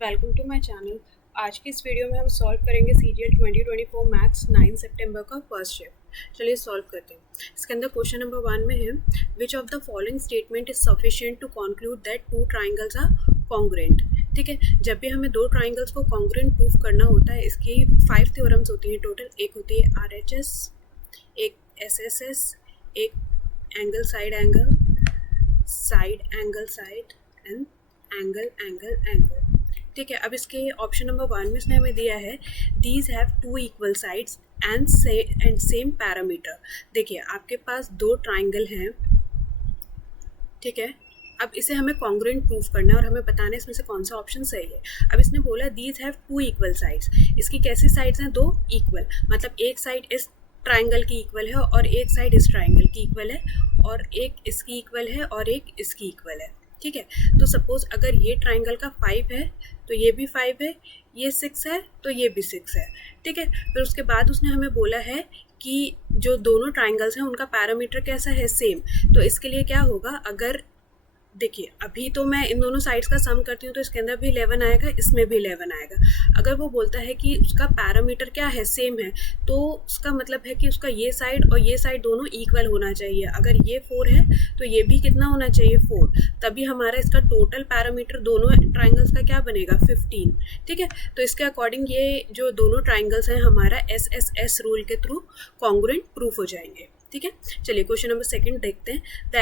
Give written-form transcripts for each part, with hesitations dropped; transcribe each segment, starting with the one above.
Welcome to my channel. आज की इस वीडियो में हम सॉल्व करेंगे सीजीएल 2024 मैथ्स 9 सितंबर का फर्स्ट शिफ्ट। चलिए सॉल्व करते हैं। इसके अंदर क्वेश्चन नंबर 1 में है which of the following statement is sufficient to conclude that two triangles are congruent. ठीक है, जब भी हमें दो ट्राइंगल्स को कॉन्ग्रुएंट प्रूफ करना होता है, इसकी 5 थ्योरम्स होती हैं टोटल। एक होती है RHS, एक SSS, एक angle side angle, side angle side and angle angle angle. ठीक है, अब इसके ऑप्शन नंबर 1 में इसने हमें दिया है these have two equal sides and same parameter. देखिए आपके पास दो ट्राइंगल हैं, ठीक है। अब इसे हमें कॉन्ग्रुएंट प्रूफ करना है और हमें बताना है इसमें से कौन सा ऑप्शन सही है। अब इसने बोला these have two equal sides. इसकी कैसी साइड्स हैं? दो इक्वल, मतलब एक साइड इस ट्राइंगल की इक्वल है और एक साइड इस ट्राइंगल की इक्वल है, और एक इसकी इक्वल है और एक इसकी इक्वल है। ठीक है, तो सपोज अगर ये ट्राइंगल का 5 है तो ये भी 5 है, ये 6 है तो ये भी 6 है। ठीक है, फिर उसके बाद उसने हमें बोला है कि जो दोनों ट्राइंगल्स हैं उनका पैरामीटर कैसा है? सेम। तो इसके लिए क्या होगा? अगर देखिए अभी तो मैं इन दोनों साइड्स का सम करती हूँ तो इसके अंदर भी 11 आएगा, इसमें भी 11 आएगा। अगर वो बोलता है कि उसका पैरामीटर क्या है? सेम है, तो उसका मतलब है कि उसका ये साइड और ये साइड दोनों इक्वल होना चाहिए। अगर ये 4 है तो ये भी कितना होना चाहिए? 4। तभी हमारा इसका टोटल पैरामीटर दोनों ट्राइंगल्स का क्या बनेगा? 15। ठीक है, तो इसके अकॉर्डिंग ये जो दोनों ट्राइंगल्स हैं हमारा SSS रूल के थ्रू कॉन्ग्रुएंट प्रूफ हो जाएंगे। ठीक है, चलिए क्वेश्चन नंबर 2 देखते हैं। The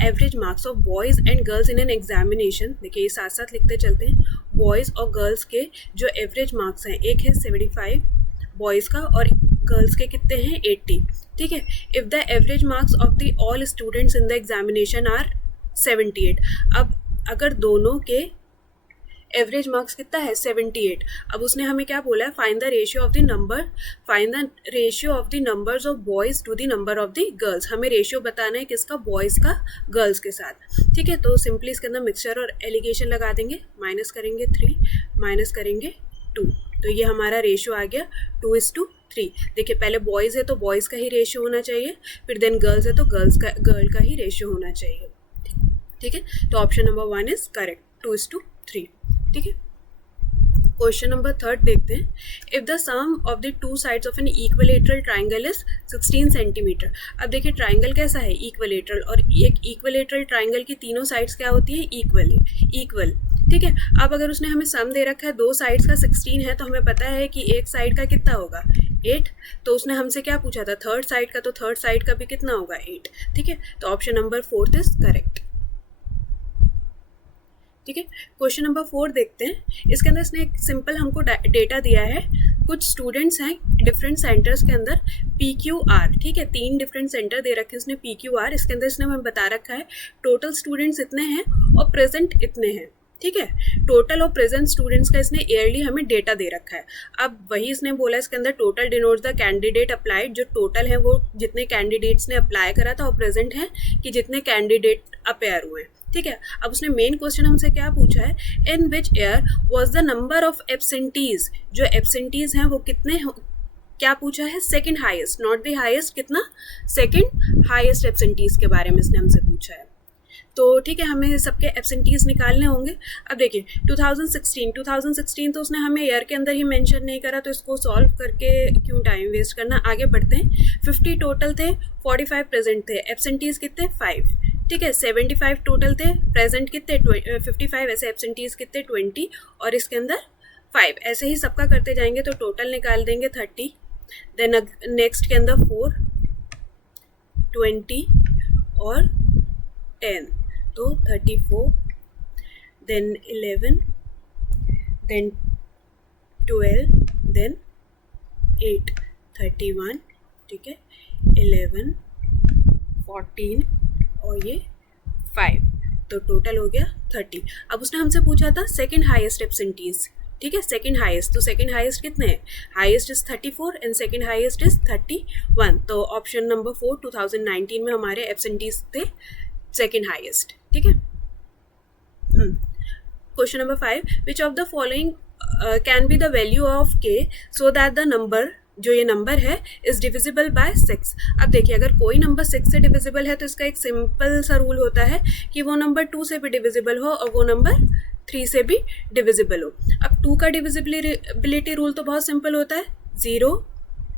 average marks of boys and girls in an examination. देखिए ये साथ साथ लिखते चलते हैं। बॉयज़ और गर्ल्स के जो एवरेज मार्क्स हैं, एक है 75 बॉयज़ का और गर्ल्स के कितने हैं? 80। ठीक है, if the average marks of the all students in the examination are 78। अब अगर दोनों के एवरेज मार्क्स कितना है? 78। अब उसने हमें क्या बोला है? Find the ratio of the numbers of boys to the number of the girls. हमें रेशियो बताना है किसका? बॉयज़ का गर्ल्स के साथ। ठीक है, तो सिंपली इसके अंदर मिक्सचर और एलिगेशन लगा देंगे। माइनस करेंगे 3, माइनस करेंगे 2, तो ये हमारा रेशियो आ गया 2:3। देखिए पहले बॉयज़ है तो बॉयज़ का ही रेशियो होना चाहिए, फिर देन गर्ल्स है तो गर्ल का ही रेशियो होना चाहिए। ठीक है, तो ऑप्शन नंबर 1 इज करेक्ट, 2:3। ठीक है, क्वेश्चन नंबर 3 देखते हैं। If the sum of the two sides of an equilateral triangle is 16 centimetre. अब देखिए ट्राइंगल कैसा है? इक्विलेटरल, और एक इक्विलेटरल ट्राइंगल की तीनों साइड्स क्या होती है? इक्वल। ठीक है, अब अगर उसने हमें सम दे रखा है दो साइड्स का 16 है, तो हमें पता है कि एक साइड का कितना होगा? 8। तो उसने हमसे क्या पूछा था? थर्ड साइड का, तो थर्ड साइड का भी कितना होगा? 8। ठीक है, तो ऑप्शन नंबर 4 इज करेक्ट। ठीक है, क्वेश्चन नंबर 4 देखते हैं। इसके अंदर इसने एक सिंपल हमको डेटा दिया है। कुछ स्टूडेंट्स हैं डिफरेंट सेंटर्स के अंदर PQR। ठीक है, 3 डिफरेंट सेंटर दे रखे हैं उसने PQR। इसके अंदर इसने हमें बता रखा है टोटल स्टूडेंट्स इतने हैं और प्रेजेंट इतने हैं। ठीक है, टोटल और प्रेजेंट स्टूडेंट्स का इसने ईयरली हमें डेटा दे रखा है। अब वही इसने बोला इसके अंदर total denotes the candidate applied. जो टोटल है वो जितने कैंडिडेट्स ने अप्लाई करा था, और प्रेजेंट है कि जितने कैंडिडेट अपेयर हुए हैं। ठीक है, अब उसने मेन क्वेश्चन हमसे क्या पूछा है? In which year was the number of absentees. जो एब्सेंटीज हैं वो कितने क्या पूछा है? Second highest, not the highest. कितना? सेकंड हाईएस्ट एब्सेंटीज के बारे में इसने हमसे पूछा है। तो ठीक है, हमें सबके एब्सेंटीज निकालने होंगे। अब देखिए 2016 तो उसने हमें ईयर के अंदर ही मेंशन नहीं करा, तो इसको सॉल्व करके क्यों टाइम वेस्ट करना। आगे बढ़ते हैं। 50 टोटल थे, 45 प्रेजेंट थे, एब्सेंटीज कितने? 5। ठीक है, 75 टोटल थे, प्रेजेंट कितने? 55, ऐसे एब्सेंटीज कितने? 20, और इसके अंदर 5। ऐसे ही सबका करते जाएंगे तो टोटल निकाल देंगे 30। देन नेक्स्ट के अंदर 4, 20 और 10, तो 34, देन 11, देन 12, देन 8, 31। ठीक है, 11, 14 और ये 5, तो टोटल हो गया 30। अब उसने हमसे पूछा था सेकंड हाईएस्ट एब्सेंटीज। ठीक है, सेकंड हाईएस्ट, तो सेकंड हाईएस्ट कितने हैं? Highest is 34 and second highest is 31। तो ऑप्शन नंबर 4 2019 में हमारे एब्सेंटीज थे सेकंड हाईएस्ट। ठीक है, question number 5, which of the following can be the value of k so that the number, जो ये नंबर है, इज डिविजिबल बाय 6। अब देखिए अगर कोई नंबर 6 से डिविजिबल है तो इसका एक सिंपल सा रूल होता है कि वो नंबर 2 से भी डिविजिबल हो और वो नंबर 3 से भी डिविजिबल हो। अब 2 का डिविजिबिलिटी रूल तो बहुत सिंपल होता है, 0,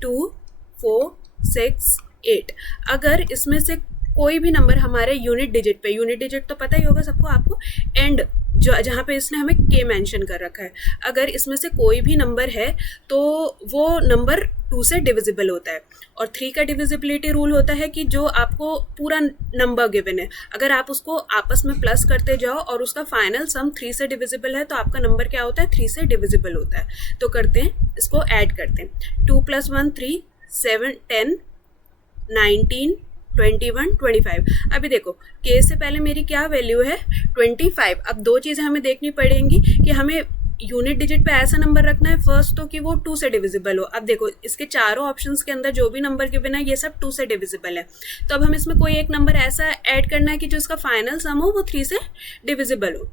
2, 4, 6, 8। अगर इसमें से कोई भी नंबर हमारे यूनिट डिजिट तो पता ही होगा सबको, आपको एंड जहाँ पे इसने हमें के मेंशन कर रखा है, अगर इसमें से कोई भी नंबर है तो वो नंबर 2 से डिविजिबल होता है। और 3 का डिविजिबिलिटी रूल होता है कि जो आपको पूरा नंबर गिवन है, अगर आप उसको आपस में प्लस करते जाओ और उसका फाइनल सम 3 से डिविजिबल है तो आपका नंबर क्या होता है, 3 से डिविजिबल होता है। तो करते हैं, इसको ऐड करते हैं, 2 + 1 3, 7 10 19 21 25। अभी देखो के से पहले मेरी क्या वैल्यू है, 25। अब दो चीज़ें हमें देखनी पड़ेंगी कि हमें यूनिट डिजिट पे ऐसा नंबर रखना है फर्स्ट तो कि वो 2 से डिविजिबल हो। अब देखो इसके चारों ऑप्शंस के अंदर जो भी नंबर गिवन है ये सब 2 से डिविजिबल है, तो अब हम इसमें कोई एक नंबर ऐसा ऐड करना है कि जो इसका फाइनल सम हो वो 3 से डिविजिबल हो।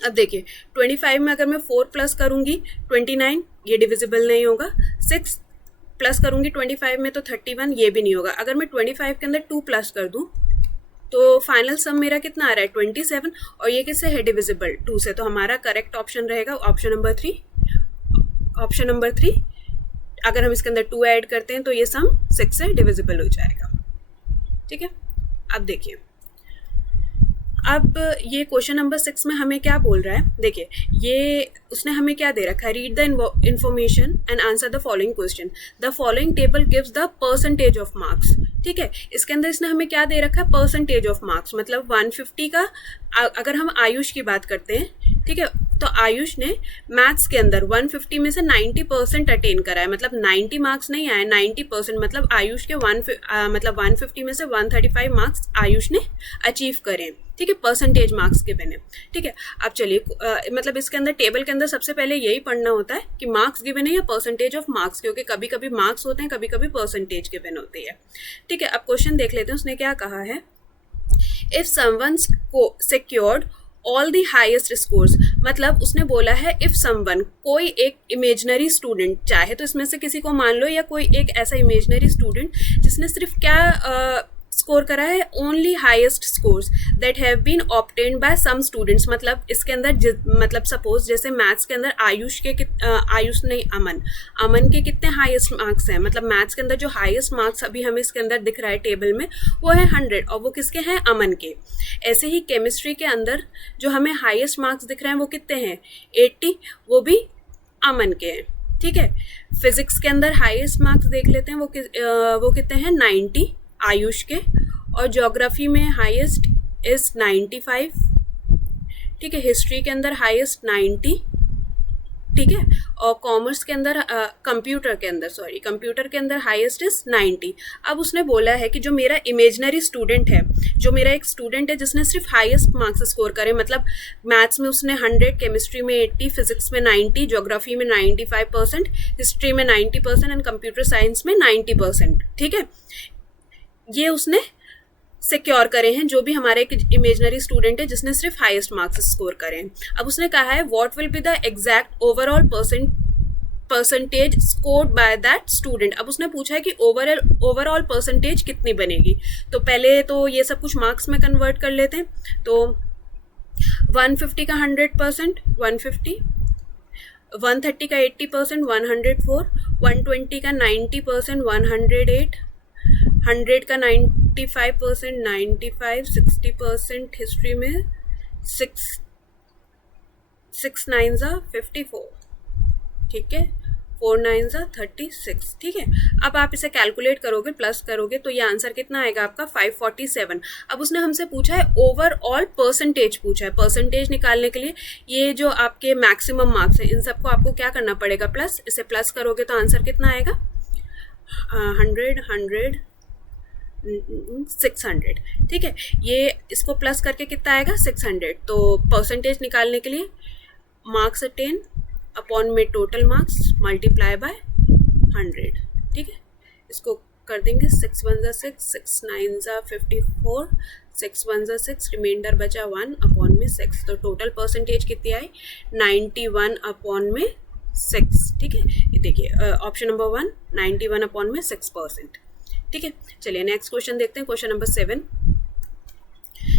अब देखिए 25 में अगर मैं 4 प्लस करूंगी 29, ये डिविजिबल नहीं होगा। 6 प्लस करूंगी 25 में तो 31, ये भी नहीं होगा। अगर मैं 25 के अंदर 2 प्लस कर दूं तो फाइनल सम मेरा कितना आ रहा है, 27, और ये किससे है, डिविजिबल 2 से। तो हमारा करेक्ट ऑप्शन रहेगा ऑप्शन नंबर 3। ऑप्शन नंबर 3, अगर हम इसके अंदर 2 ऐड करते हैं तो ये सम 6 से डिविजिबल हो जाएगा। ठीक है, अब देखिए, अब ये क्वेश्चन नंबर 6 में हमें क्या बोल रहा है, देखिए ये उसने हमें क्या दे रखा है, read the information and answer the following question, the following table gives the percentage of marks. ठीक है, इसके अंदर इसने हमें क्या दे रखा है, परसेंटेज ऑफ मार्क्स, मतलब 150 का, अगर हम आयुष की बात करते हैं, ठीक है, तो आयुष ने मैथ्स के अंदर 150 में से 90% अटेन करा है, मतलब 90 मार्क्स नहीं आए, 90%, मतलब आयुष के 150 में से 135 मार्क्स आयुष ने अचीव करे। ठीक है, परसेंटेज मार्क्स के बने। ठीक है, अब चलिए मतलब इसके अंदर टेबल के अंदर सबसे पहले यही पढ़ना होता है कि मार्क्स गिवन है या परसेंटेज ऑफ मार्क्स, क्योंकि कभी कभी मार्क्स होते हैं, कभी कभी परसेंटेज गिवन होती है। ठीक है, अब क्वेश्चन देख लेते हैं, उसने क्या कहा है, if someone secured all the highest scores, मतलब उसने बोला है इफ समवन, कोई एक इमेजनरी स्टूडेंट, चाहे तो इसमें से किसी को मान लो या कोई एक ऐसा इमेजनरी स्टूडेंट जिसने सिर्फ क्या स्कोर करा है, only highest scores that have been obtained by some students, मतलब इसके अंदर मतलब सपोज जैसे मैथ्स के अंदर अमन के कितने हाईएस्ट मार्क्स हैं, मतलब मैथ्स के अंदर जो हाईएस्ट मार्क्स अभी हमें इसके अंदर दिख रहा है टेबल में वो है 100, और वो किसके हैं, अमन के। ऐसे ही केमिस्ट्री के अंदर जो हमें हाईएस्ट मार्क्स दिख रहे हैं वो कितने हैं, 80, वो भी अमन के हैं। ठीक है, फिजिक्स के अंदर हाईएस्ट मार्क्स देख लेते हैं, वो कितने हैं, 90 आयुष के, और ज्योग्राफी में हाईएस्ट इज 95। ठीक है, हिस्ट्री के अंदर हाईएस्ट 90। ठीक है, और कॉमर्स के अंदर कंप्यूटर के अंदर हाईएस्ट इज 90। अब उसने बोला है कि जो मेरा इमेजनरी स्टूडेंट है, जो मेरा एक स्टूडेंट है जिसने सिर्फ हाईएस्ट मार्क्स स्कोर करे, मतलब मैथ्स में उसने 100, केमिस्ट्री में 80, फिजिक्स में 90, ज्योग्राफी में 95%, हिस्ट्री में 90% एंड कंप्यूटर साइंस में 90%। ठीक है, ये उसने सिक्योर करे हैं, जो भी हमारे एक इमेजनरी स्टूडेंट है जिसने सिर्फ हाईएस्ट मार्क्स स्कोर करे हैं। अब उसने कहा है what will be the exact overall percentage scored by that student. अब उसने पूछा है कि ओवरऑल परसेंटेज कितनी बनेगी, तो पहले तो ये सब कुछ मार्क्स में कन्वर्ट कर लेते हैं। तो 150 का 100% 150, 130 का 80% 104, 120 का 90% 108, 100 का 95% 95, 60% हिस्ट्री में 6 9 54। ठीक है, 4 9 36। ठीक है, अब आप इसे कैलकुलेट करोगे, प्लस करोगे तो ये आंसर कितना आएगा आपका, 547। अब उसने हमसे पूछा है ओवरऑल परसेंटेज पूछा है, परसेंटेज निकालने के लिए ये जो आपके मैक्सिमम मार्क्स हैं इन सबको आपको क्या करना पड़ेगा, प्लस, इसे प्लस करोगे तो आंसर कितना आएगा, 100 600। ठीक है, ये इसको प्लस करके कितना आएगा, 600। तो परसेंटेज निकालने के लिए मार्क्स अटेन अपॉन में टोटल मार्क्स मल्टीप्लाई बाय 100। ठीक है, इसको कर देंगे, 6 1 6, 6 9 54, 6 1 6, रिमाइंडर बचा 1 अपॉन में 6, तो टोटल परसेंटेज कितनी आई, 91 अपॉन में 6। ठीक है, ये देखिए ऑप्शन नंबर 1 91 अपॉन में 6%। ठीक है, चलिए नेक्स्ट क्वेश्चन देखते हैं, क्वेश्चन नंबर 7।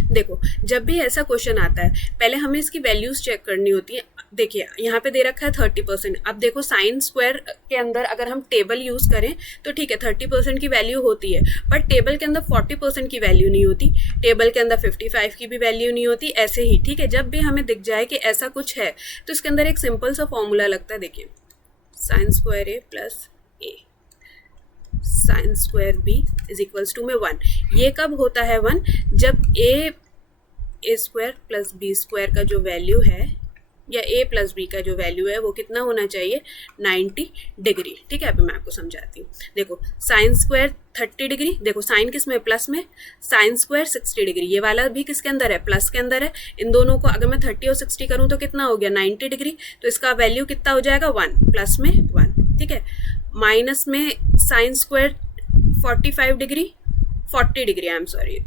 देखो जब भी ऐसा क्वेश्चन आता है पहले हमें इसकी वैल्यूज चेक करनी होती है। देखिए यहाँ पे दे रखा है 30%। अब देखो साइन स्क्वायर के अंदर अगर हम टेबल यूज करें तो ठीक है 30% की वैल्यू होती है, बट टेबल के अंदर 40% की वैल्यू नहीं होती, टेबल के अंदर 55 की भी वैल्यू नहीं होती। ऐसे ही ठीक है, जब भी हमें दिख जाए कि ऐसा कुछ है तो इसके अंदर एक सिंपल सा फॉर्मूला लगता है। देखिए sine square A plus A sine square B is equals to में 1। ये कब होता है 1? जब A square plus B square का जो वैल्यू है या a प्लस बी का जो वैल्यू है वो कितना होना चाहिए? 90 डिग्री। ठीक है, अभी मैं आपको समझाती हूँ। देखो साइन स्क्वायर 30 डिग्री, देखो साइन किस में? प्लस में। साइन स्क्वायर 60 डिग्री, ये वाला भी किसके अंदर है? प्लस के अंदर है। इन दोनों को अगर मैं 30 और 60 करूँ तो कितना हो गया? 90 डिग्री। तो इसका वैल्यू कितना हो जाएगा? 1, प्लस में 1। ठीक है, माइनस में sine square 40 degree, I am sorry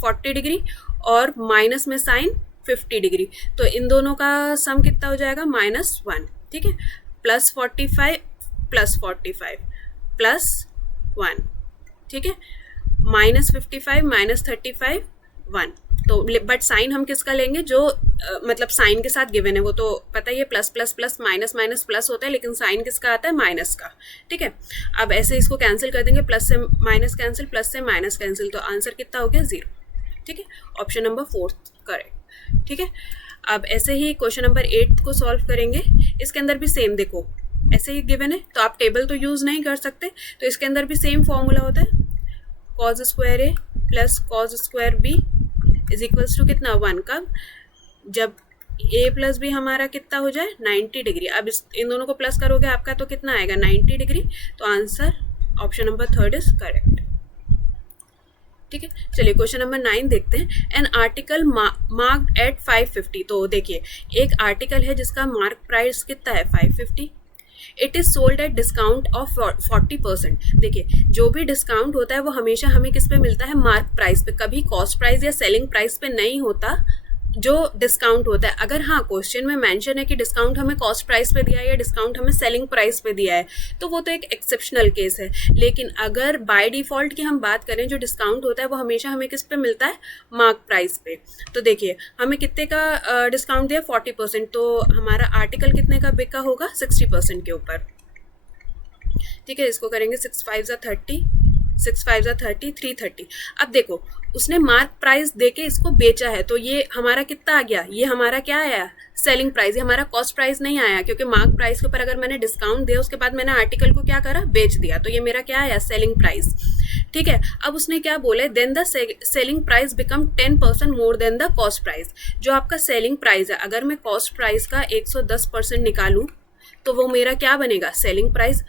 40 degree, और माइनस में साइन 50 डिग्री। तो इन दोनों का सम कितना हो जाएगा? -1। ठीक है, प्लस 45 प्लस 45 प्लस 1। ठीक है, -55 -35 1। तो बट साइन हम किसका लेंगे? जो मतलब साइन के साथ गिवन है, वो तो पता ही है, plus plus plus minus minus plus होता है, लेकिन साइन किसका आता है? माइनस का। ठीक है, अब ऐसे इसको कैंसिल कर देंगे, प्लस से माइनस कैंसिल, प्लस से माइनस कैंसिल, तो आंसर कितना हो गया? 0। ठीक है, ऑप्शन नंबर 4 करेक्ट। ठीक है, अब ऐसे ही क्वेश्चन नंबर 8 को सॉल्व करेंगे। इसके अंदर भी सेम, देखो ऐसे ही गिवन है तो आप टेबल तो यूज नहीं कर सकते, तो इसके अंदर भी सेम फॉर्मूला होता है, cos square A plus cos square B is equals to कितना? 1। कब? जब a प्लस बी हमारा कितना हो जाए? 90 डिग्री। अब इन दोनों को प्लस करोगे आपका तो कितना आएगा? 90 डिग्री। तो answer option number 3 is correct. ठीक है, चलिए क्वेश्चन नंबर 9 देखते हैं। An article marked at 550। तो देखिए एक आर्टिकल है जिसका मार्क प्राइस कितना है? 550। It is sold at discount of 40%। देखिए जो भी डिस्काउंट होता है वो हमेशा हमें किस पे मिलता है? मार्क प्राइस पे, कभी कॉस्ट प्राइस या सेलिंग प्राइस पे नहीं होता जो डिस्काउंट होता है। अगर हाँ क्वेश्चन में मेंशन है कि डिस्काउंट हमें कॉस्ट प्राइस पे दिया है या डिस्काउंट हमें सेलिंग प्राइस पे दिया है तो वो तो एक एक्सेप्शनल केस है, लेकिन अगर बाय डिफॉल्ट की हम बात करें जो डिस्काउंट होता है वो हमेशा हमें किस पे मिलता है? मार्क प्राइस पे। तो देखिए हमें कितने का डिस्काउंट दिया? 40%। तो हमारा आर्टिकल कितने का बिका होगा? 60% के ऊपर। ठीक है, इसको करेंगे 6 5 30, 6 5 30, 330। अब देखो उसने मार्क प्राइस देके इसको बेचा है, तो ये हमारा कितना आ गया? ये हमारा क्या आया? Selling price. ये हमारा कॉस्ट प्राइस नहीं आया, क्योंकि मार्क प्राइस के ऊपर अगर मैंने डिस्काउंट दिया उसके बाद मैंने आर्टिकल को क्या करा? बेच दिया, तो ये मेरा क्या आया? Selling price. ठीक है, अब उसने क्या बोला? Then the selling price become 10% more than the cost price. जो आपका सेलिंग प्राइस है, अगर मैं कॉस्ट प्राइस का 110% निकालूं तो वो मेरा क्या बनेगा? Selling price.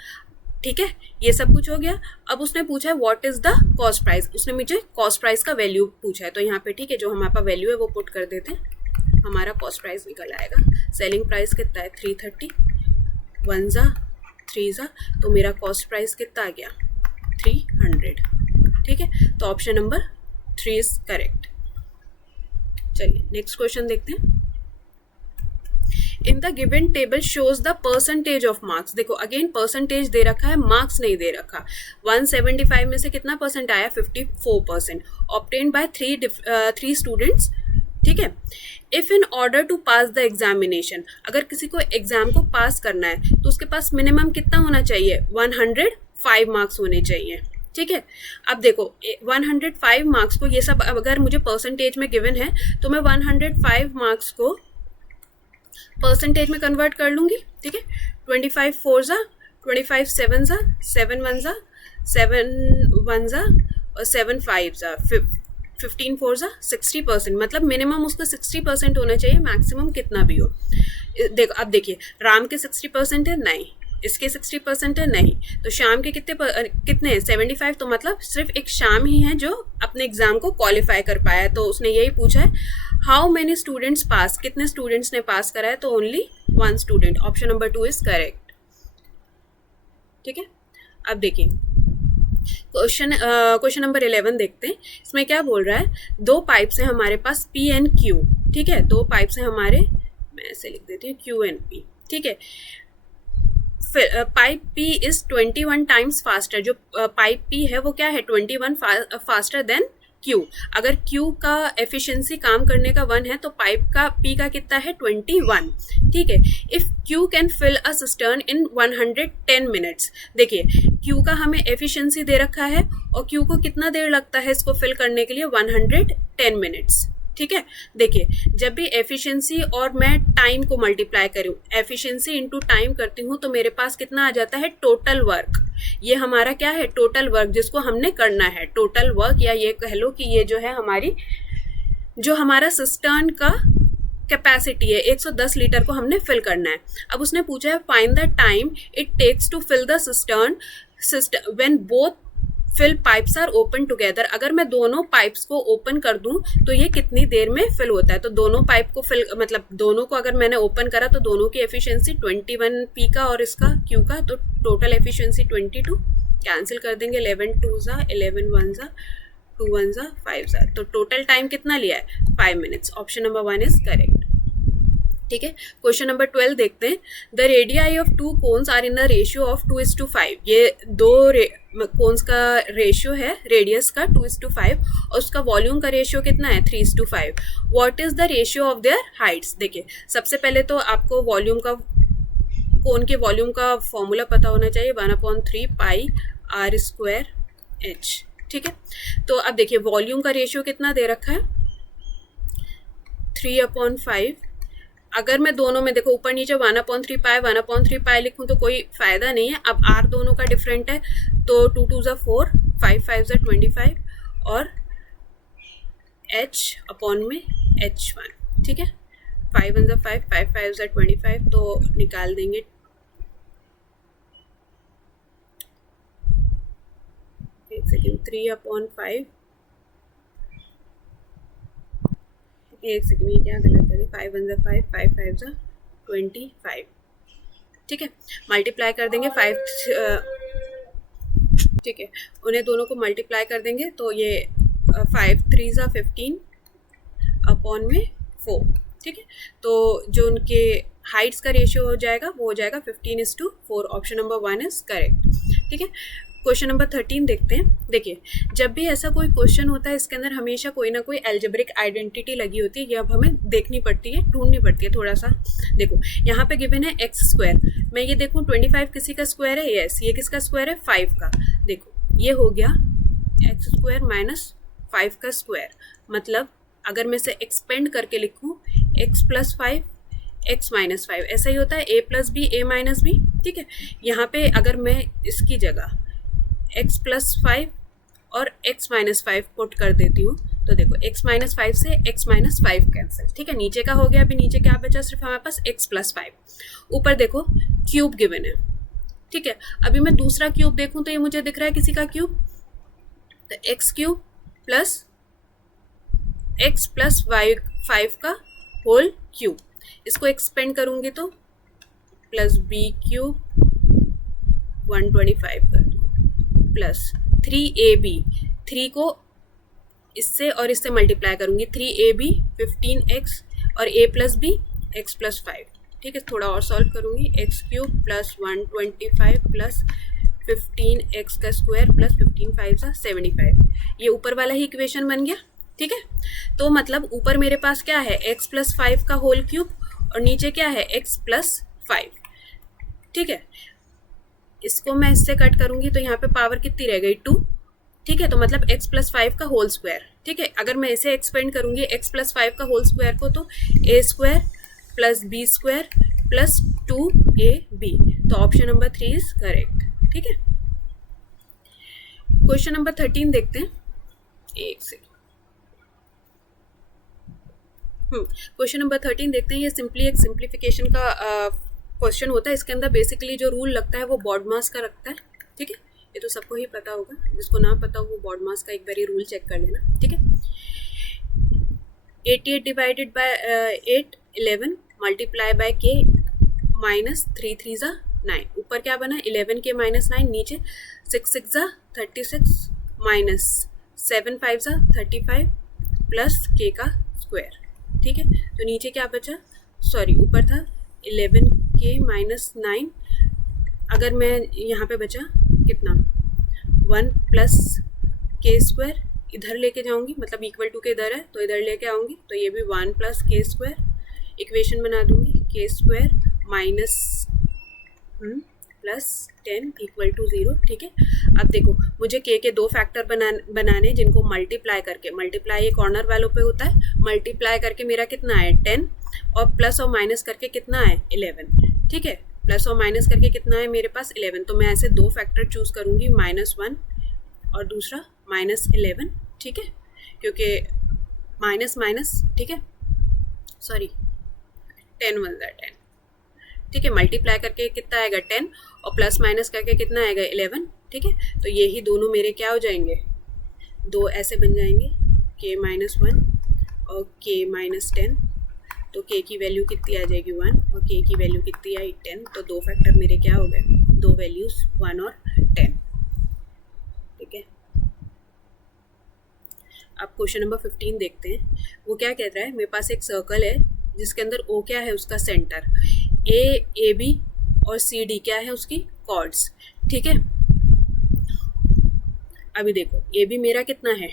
ठीक है, ये सब कुछ हो गया। अब उसने पूछा है what is the cost price, उसने मुझे कॉस्ट प्राइस का वैल्यू पूछा है, तो यहाँ पे ठीक है जो हमारे पास वैल्यू है वो पुट कर देते हैं, हमारा कॉस्ट प्राइस निकल आएगा। सेलिंग प्राइस कितना है? 330, 1 जा 3 जा, तो मेरा कॉस्ट प्राइस कितना आ गया? 300। ठीक है, तो ऑप्शन नंबर 3 इज करेक्ट। चलिए नेक्स्ट क्वेश्चन देखते हैं। In the given table shows the percentage of marks. देखो अगेन परसेंटेज दे रखा है, मार्क्स नहीं दे रखा। 175 में से कितना परसेंट आया? 54%। Obtained by 3 students. ठीक है, if in order to pass the examination, अगर किसी को एग्जाम को पास करना है तो उसके पास मिनिमम कितना होना चाहिए? 105 मार्क्स होने चाहिए। ठीक है, अब देखो 105 मार्क्स को, ये सब अगर मुझे परसेंटेज में गिवन है तो मैं 105 मार्क्स को परसेंटेज में कन्वर्ट कर लूंगी। ठीक है, 25 4 जा, 25 7 जा, 7 1 जा, 7 1 जा और 7 5 जा, 15 4 जा, 60%। मतलब मिनिमम उसका 60% होना चाहिए, मैक्सिमम कितना भी हो। देखो अब देखिए राम के 60% है नहीं, इसके 60% है नहीं, तो शाम के कितने हैं? 75। तो मतलब सिर्फ एक शाम ही है जो अपने एग्जाम को क्वालिफाई कर पाया है। तो उसने यही पूछा है हाउ मेनी स्टूडेंट्स पास, कितने स्टूडेंट्स ने पास करा है? तो only 1 student. Option number 2 is correct. ठीक है, अब देखिए क्वेश्चन नंबर 11 देखते हैं। इसमें क्या बोल रहा है? 2 पाइप्स हैं हमारे पास P एंड Q। ठीक है, 2 पाइप्स हैं हमारे, मैं ऐसे लिख देती हूँ Q एंड P। ठीक है, pipe P is 21 times faster. जो पाइप P है वो क्या है? 21 फास्टर देन Q। अगर Q का एफिशिएंसी काम करने का 1 है तो पाइप का P का कितना है 21। ठीक है। If Q can fill a cistern in 110 minutes. देखिए Q का हमें एफिशिएंसी दे रखा है और Q को कितना देर लगता है इसको फिल करने के लिए 110 मिनट्स। ठीक है। देखिए जब भी एफिशिएंसी और मैं टाइम को मल्टीप्लाई करूं, एफिशिएंसी इंटू टाइम करती हूं तो मेरे पास कितना आ जाता है टोटल वर्क। ये हमारा क्या है टोटल वर्क जिसको हमने करना है, टोटल वर्क, या ये कह लो कि ये जो है हमारी जो हमारा सिस्टर्न का कैपेसिटी है 110 लीटर को हमने फिल करना है। अब उसने पूछा है find the time it takes to fill the cistern when both fill pipes are open together. अगर मैं दोनों पाइप्स को ओपन कर दूं तो ये कितनी देर में फिल होता है। तो दोनों पाइप को फिल मतलब दोनों को अगर मैंने ओपन करा तो दोनों की एफिशिएंसी 21 पी का और इसका क्यू का, तो टोटल एफिशिएंसी 22। कैंसिल कर देंगे 11 2 जा 11 1 जा 2 1 जा 5 जा, तो टोटल टाइम कितना लिया है 5 minutes. Option number 1 is correct. ठीक है। क्वेश्चन नंबर 12 देखते हैं। The radii of two cones are in the ratio of 2:5। ये दो कोन्स का रेशियो है रेडियस का 2:5 और उसका वॉल्यूम का रेशियो कितना है 3:5। What is the ratio of their Heights. देखिए सबसे पहले तो आपको वॉल्यूम का कोन के वॉल्यूम का फॉर्मूला पता होना चाहिए 1/3 पाई r स्क्वायर h। ठीक है। तो अब देखिए वॉल्यूम का रेशियो कितना दे रखा है 3/5। अगर मैं दोनों में देखो ऊपर नीचे 1/3 पाई लिखूं तो कोई फायदा नहीं है। अब r दोनों का डिफरेंट है तो 2 2 जा 4 5 5 जा 25 और h अपॉन में h1। ठीक है। 5 1 जा 5 5 5 जा 25, तो निकाल देंगे। एक सेकेंड 3/5 एक सेकेंड ये क्या गलत करें 5 1 जा 5 5 5 जा 25। ठीक है। मल्टीप्लाई कर देंगे 5 ठीक है उन्हें दोनों को मल्टीप्लाई कर देंगे तो ये 5 3 जा 15 अपॉन में 4। ठीक है। तो जो उनके हाइट्स का रेशियो हो जाएगा वो हो जाएगा 15:4। Option number 1 is correct. ठीक है। क्वेश्चन नंबर 13 देखते हैं। देखिए जब भी ऐसा कोई क्वेश्चन होता है इसके अंदर हमेशा कोई ना कोई एल्जेब्रिक आइडेंटिटी लगी होती है, ये अब हमें देखनी पड़ती है, ढूंढनी पड़ती है थोड़ा सा। देखो यहाँ पे गिवन है एक्स स्क्वायर, मैं ये देखूँ 25 किसी का स्क्वायर है, यस ये किसका स्क्वायर है 5 का। देखो ये हो गया एक्स स्क्वायर माइनस 5 का स्क्वायर, मतलब अगर मैं इसे एक्सपेंड करके लिखूँ x + 5 x - 5 ऐसा ही होता है a + b a - b। ठीक है। यहाँ पे अगर मैं इसकी जगह x + 5 और x - 5 पुट कर देती हूँ तो देखो x - 5 से x - 5 कैंसिल। ठीक है। नीचे का हो गया, अभी नीचे क्या बचा सिर्फ हमारे पास x + 5। ऊपर देखो क्यूब गिवन है। ठीक है। अभी मैं दूसरा क्यूब देखूँ तो ये मुझे दिख रहा है किसी का क्यूब, तो x³ प्लस x + y 5 का होल क्यूब। इसको एक्सपेंड करूँगी तो प्लस b³ 125 कर दूँ प्लस 3ab, 3 को इससे और इससे मल्टीप्लाई करूंगी 3ab 15x और a + b x + 5। ठीक है। थोड़ा और सॉल्व करूंगी x³ प्लस 125 प्लस 15x का स्क्वायर प्लस 15 5 जा 75। ये ऊपर वाला ही इक्वेशन बन गया। ठीक है। तो मतलब ऊपर मेरे पास क्या है x + 5 का होल क्यूब और नीचे क्या है x + 5। ठीक है। इसको मैं इससे कट करूंगी तो यहाँ पे पावर कितनी रह गई 2। ठीक है। तो मतलब x + 5 का होल स्क्वायर। ठीक है। अगर मैं इसे एक्सपेंड करूंगी x + 5 का होल स्क्वायर को तो a² + b² + 2ab, तो ऑप्शन नंबर 3 इज करेक्ट। ठीक है। क्वेश्चन नंबर 13 देखते हैं। एक सेकेंड क्वेश्चन नंबर 13 देखते हैं। ये सिंपली एक सिंप्लीफिकेशन का क्वेश्चन होता है। इसके अंदर बेसिकली जो रूल लगता है वो बॉडमास का लगता है। ठीक है। ये तो सबको ही पता होगा, जिसको ना पता हो वो बॉडमास का एक बारी रूल चेक कर लेना। ठीक है। 88 divided by 8 11 multiply by k minus 3 3 जा 9। ऊपर क्या बना 11 k माइनस 9, नीचे 6 6 जा 36 माइनस 7 5 जा 35 प्लस k का स्क्वायर। ठीक है। तो नीचे क्या बचा, सॉरी ऊपर था 11k माइनस 9, अगर मैं यहाँ पे बचा कितना 1 प्लस k स्क्वायर इधर लेके जाऊंगी, मतलब इक्वल टू के इधर है तो इधर लेके आऊंगी, तो ये भी 1 प्लस के स्क्वायर, इक्वेशन बना दूंगी के square minus plus 10 equal to 0। ठीक है, अब देखो मुझे के दो फैक्टर बनाने जिनको मल्टीप्लाई करके, मल्टीप्लाई ये कॉर्नर वालों पे होता है, मल्टीप्लाई करके मेरा कितना है 10 और प्लस और माइनस करके कितना है 11। ठीक है, प्लस और माइनस करके कितना है मेरे पास 11, तो मैं ऐसे दो फैक्टर चूज करूंगी, -1 और दूसरा -11। ठीक है, क्योंकि माइनस माइनस, ठीक है सॉरी 10 1 10। ठीक है, मल्टीप्लाई करके कितना आएगा 10 और प्लस माइनस करके कितना आएगा 11। ठीक है, तो ये ही दोनों मेरे क्या हो जाएंगे, दो ऐसे बन जाएंगे k-1 और k-10। तो k की वैल्यू कितनी आ जाएगी 1 और k की वैल्यू कितनी आई 10। तो दो फैक्टर मेरे क्या हो गए, दो वैल्यूज 1 और 10। ठीक है, अब क्वेश्चन नंबर 15 देखते हैं। वो क्या कहता है, मेरे पास एक सर्कल है जिसके अंदर O क्या है उसका सेंटर, A B और C D क्या है उसकी कॉर्ड्स। ठीक है, अभी देखो A B मेरा कितना है